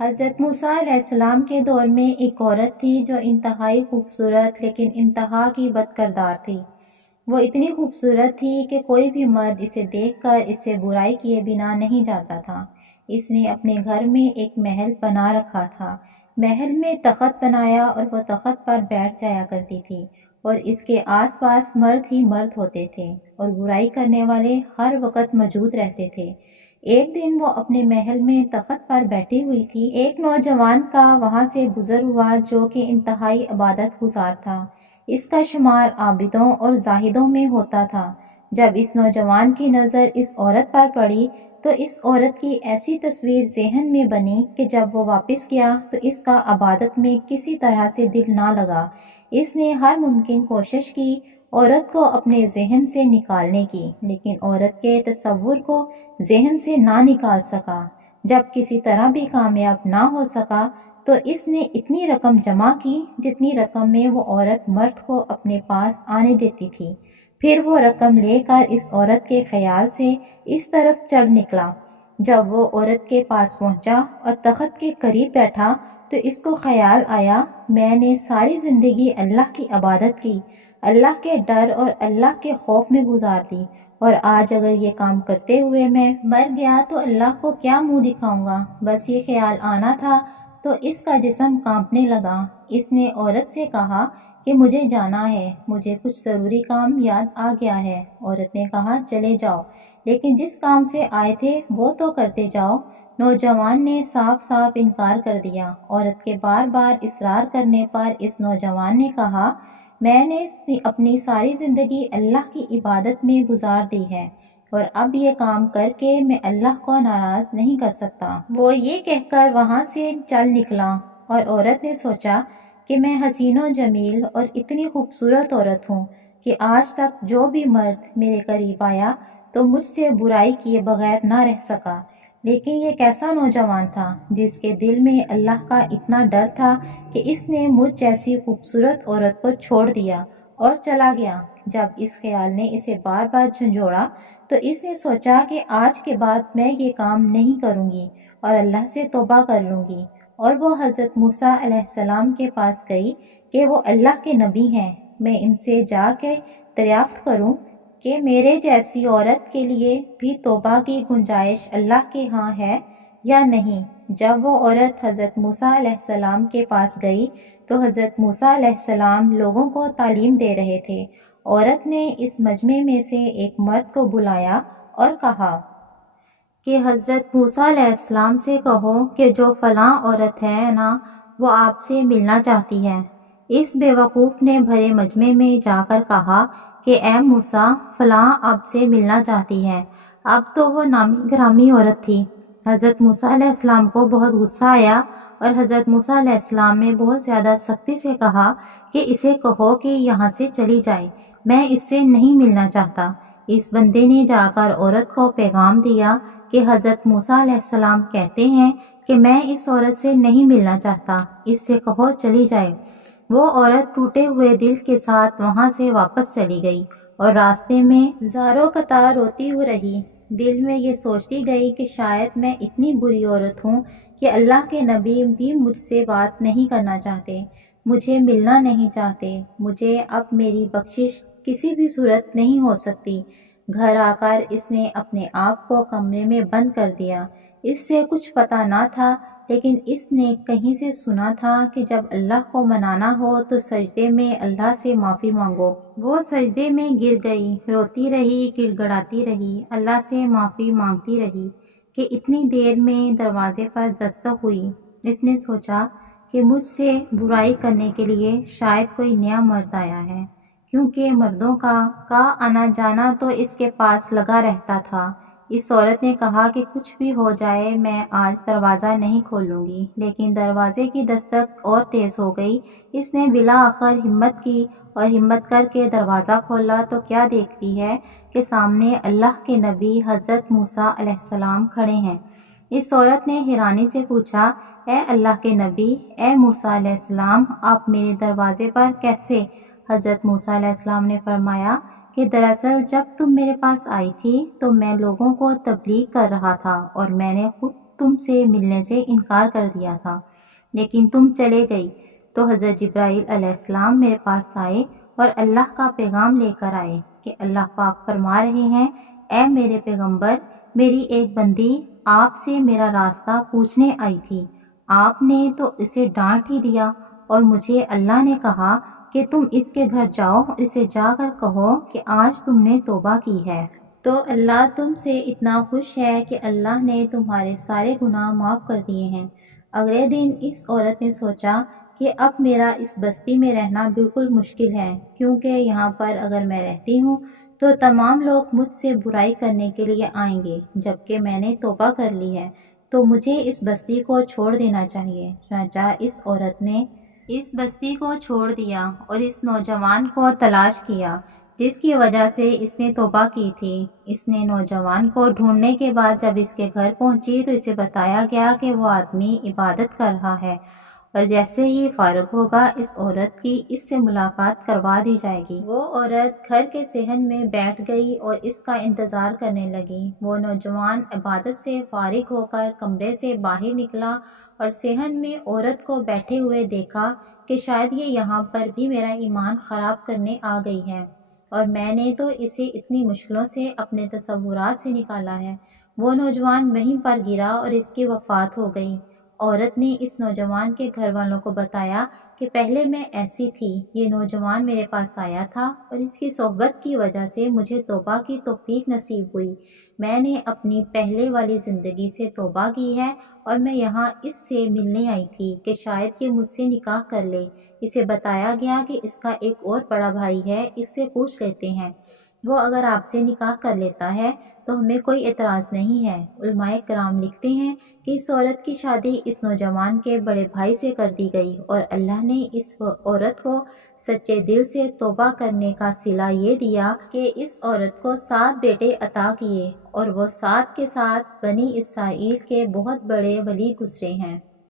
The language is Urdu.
حضرت موسیٰ علیہ السلام کے دور میں ایک عورت تھی جو انتہائی خوبصورت لیکن انتہا کی بد کردار تھی۔ وہ اتنی خوبصورت تھی کہ کوئی بھی مرد اسے دیکھ کر اس سے برائی کیے بنا نہیں جاتا تھا۔ اس نے اپنے گھر میں ایک محل بنا رکھا تھا۔ محل میں تخت بنایا اور وہ تخت پر بیٹھ جایا کرتی تھی اور اس کے آس پاس مرد ہی مرد ہوتے تھے اور برائی کرنے والے ہر وقت موجود رہتے تھے۔ ایک دن وہ اپنے محل میں تخت پر بیٹھی ہوئی تھی۔ ایک نوجوان کا وہاں سے گزر ہوا جو کہ انتہائی عبادت گزار تھا۔ اس کا شمار عابدوں اور زاہدوں میں ہوتا تھا۔ جب اس نوجوان کی نظر اس عورت پر پڑی تو اس عورت کی ایسی تصویر ذہن میں بنی کہ جب وہ واپس گیا تو اس کا عبادت میں کسی طرح سے دل نہ لگا۔ اس نے ہر ممکن کوشش کی عورت کو اپنے ذہن سے نکالنے کی، لیکن عورت کے تصور کو ذہن سے نہ نکال سکا۔ جب کسی طرح بھی کامیاب نہ ہو سکا تو اس نے اتنی رقم جمع کی جتنی رقم میں وہ عورت مرد کو اپنے پاس آنے دیتی تھی۔ پھر وہ رقم لے کر اس عورت کے خیال سے اس طرف چل نکلا۔ جب وہ عورت کے پاس پہنچا اور تخت کے قریب بیٹھا تو اس کو خیال آیا، میں نے ساری زندگی اللہ کی عبادت کی، اللہ کے ڈر اور اللہ کے خوف میں گزار دی، اور آج اگر یہ کام کرتے ہوئے میں مر گیا تو اللہ کو کیا منہ دکھاؤں گا۔ بس یہ خیال آنا تھا تو اس کا جسم کانپنے لگا۔ اس نے عورت سے کہا کہ مجھے جانا ہے، مجھے کچھ ضروری کام یاد آ گیا ہے۔ عورت نے کہا چلے جاؤ، لیکن جس کام سے آئے تھے وہ تو کرتے جاؤ۔ نوجوان نے صاف صاف انکار کر دیا۔ عورت کے بار بار اصرار کرنے پر اس نوجوان نے کہا میں نے اپنی ساری زندگی اللہ کی عبادت میں گزار دی ہے اور اب یہ کام کر کے میں اللہ کو ناراض نہیں کر سکتا۔ وہ یہ کہہ کر وہاں سے چل نکلا اور عورت نے سوچا کہ میں حسین و جمیل اور اتنی خوبصورت عورت ہوں کہ آج تک جو بھی مرد میرے قریب آیا تو مجھ سے برائی کیے بغیر نہ رہ سکا۔ لیکن یہ کیسا نوجوان تھا جس کے دل میں اللہ کا اتنا ڈر تھا کہ اس نے مجھ جیسی خوبصورت عورت کو چھوڑ دیا اور چلا گیا۔ جب اس خیال نے اسے بار بار جھنجھوڑا تو اس نے سوچا کہ آج کے بعد میں یہ کام نہیں کروں گی اور اللہ سے توبہ کر لوں گی، اور وہ حضرت موسیٰ علیہ السلام کے پاس گئی کہ وہ اللہ کے نبی ہیں، میں ان سے جا کے دریافت کروں کہ میرے جیسی عورت کے لیے بھی توبہ کی گنجائش اللہ کے ہاں ہے یا نہیں۔ جب وہ عورت حضرت موسیٰ علیہ السلام کے پاس گئی تو حضرت موسیٰ علیہ السلام لوگوں کو تعلیم دے رہے تھے۔ عورت نے اس مجمع میں سے ایک مرد کو بلایا اور کہا کہ حضرت موسیٰ علیہ السلام سے کہو کہ جو فلاں عورت ہے نا وہ آپ سے ملنا چاہتی ہے۔ اس بے وقوف نے بھرے مجمع میں جا کر کہا کہ اے موسیٰ، فلاں آپ سے ملنا چاہتی ہے۔ اب تو وہ نامی گرامی عورت تھی۔ حضرت موسیٰ علیہ السلام کو بہت غصہ آیا اور حضرت موسیٰ علیہ السلام نے بہت زیادہ سختی سے کہا کہ اسے کہو کہ یہاں سے چلی جائے، میں اس سے نہیں ملنا چاہتا۔ اس بندے نے جا کر عورت کو پیغام دیا کہ حضرت موسیٰ علیہ السلام کہتے ہیں کہ میں اس عورت سے نہیں ملنا چاہتا، اس سے کہو چلی جائے۔ وہ عورت ٹوٹے ہوئے دل کے ساتھ وہاں سے واپس چلی گئی اور راستے میں زاروں قطار روتی ہوئی رہی۔ دل میں یہ سوچتی گئی کہ شاید میں اتنی بری عورت ہوں کہ اللہ کے نبی بھی مجھ سے بات نہیں کرنا چاہتے، مجھے ملنا نہیں چاہتے، مجھے اب میری بخشش کسی بھی صورت نہیں ہو سکتی۔ گھر آ کر اس نے اپنے آپ کو کمرے میں بند کر دیا۔ اس سے کچھ پتہ نہ تھا، لیکن اس نے کہیں سے سنا تھا کہ جب اللہ کو منانا ہو تو سجدے میں اللہ سے معافی مانگو۔ وہ سجدے میں گر گئی، روتی رہی، گڑ گڑاتی رہی، اللہ سے معافی مانگتی رہی کہ اتنی دیر میں دروازے پر دستک ہوئی۔ اس نے سوچا کہ مجھ سے برائی کرنے کے لیے شاید کوئی نیا مرد آیا ہے، کیونکہ مردوں کا آنا جانا تو اس کے پاس لگا رہتا تھا۔ اس عورت نے کہا کہ کچھ بھی ہو جائے میں آج دروازہ نہیں کھولوں گی، لیکن دروازے کی دستک اور تیز ہو گئی۔ اس نے بالآخر ہمت کی اور ہمت کر کے دروازہ کھولا تو کیا دیکھتی ہے کہ سامنے اللہ کے نبی حضرت موسیٰ علیہ السلام کھڑے ہیں۔ اس عورت نے حیرانی سے پوچھا اے اللہ کے نبی، اے موسیٰ علیہ السلام، آپ میرے دروازے پر کیسے؟ حضرت موسیٰ علیہ السلام نے فرمایا کہ دراصل جب تم میرے پاس آئی تھی تو میں لوگوں کو تبلیغ کر رہا تھا اور میں نے خود تم سے ملنے سے انکار کر دیا تھا، لیکن تم چلے گئی۔ تو حضرت جبرائیل علیہ السلام میرے پاس آئے اور اللہ کا پیغام لے کر آئے کہ اللہ پاک فرما رہے ہیں، اے میرے پیغمبر، میری ایک بندی آپ سے میرا راستہ پوچھنے آئی تھی، آپ نے تو اسے ڈانٹ ہی دیا، اور مجھے اللہ نے کہا کہ تم اس کے گھر جاؤ اور اسے جا کر کہو کہ آج تم نے توبہ کی ہے۔ تو اللہ تم سے اتنا خوش ہے کہ اللہ نے تمہارے سارے گناہ معاف کر دیے ہیں۔ اگلے دن اس عورت نے سوچا کہ اب میرا اس بستی میں رہنا بالکل مشکل ہے، کیونکہ یہاں پر اگر میں رہتی ہوں تو تمام لوگ مجھ سے برائی کرنے کے لیے آئیں گے، جبکہ میں نے توبہ کر لی ہے، تو مجھے اس بستی کو چھوڑ دینا چاہیے۔ چنانچہ اس عورت نے اس بستی کو چھوڑ دیا اور اس نوجوان کو تلاش کیا جس کی وجہ سے اس نے توبہ کی تھی۔ اس نے نوجوان کو ڈھونڈنے کے بعد جب اس کے گھر پہنچی تو اسے بتایا گیا کہ وہ آدمی عبادت کر رہا ہے، اور جیسے ہی فارغ ہوگا اس عورت کی اس سے ملاقات کروا دی جائے گی۔ وہ عورت گھر کے صحن میں بیٹھ گئی اور اس کا انتظار کرنے لگی۔ وہ نوجوان عبادت سے فارغ ہو کر کمرے سے باہر نکلا اور صحن میں عورت کو بیٹھے ہوئے دیکھا کہ شاید یہ یہاں پر بھی میرا ایمان خراب کرنے آ گئی ہے، اور میں نے تو اسے اتنی مشکلوں سے اپنے تصورات سے نکالا ہے۔ وہ نوجوان وہیں پر گرا اور اس کی وفات ہو گئی۔ عورت نے اس نوجوان کے گھر والوں کو بتایا کہ پہلے میں ایسی تھی، یہ نوجوان میرے پاس آیا تھا اور اس کی صحبت کی وجہ سے مجھے توبہ کی توفیق نصیب ہوئی۔ میں نے اپنی پہلے والی زندگی سے توبہ کی ہے اور میں یہاں اس سے ملنے آئی تھی کہ شاید یہ مجھ سے نکاح کر لے۔ اسے بتایا گیا کہ اس کا ایک اور بڑا بھائی ہے، اس سے پوچھ لیتے ہیں، وہ اگر آپ سے نکاح کر لیتا ہے تو ہمیں کوئی اعتراض نہیں ہے۔ علماء کرام لکھتے ہیں کہ اس عورت کی شادی اس نوجوان کے بڑے بھائی سے کر دی گئی، اور اللہ نے اس عورت کو سچے دل سے توبہ کرنے کا صلہ یہ دیا کہ اس عورت کو 7 بیٹے عطا کیے، اور وہ 7 کے ساتھ بنی اسرائیل کے بہت بڑے ولی گزرے ہیں۔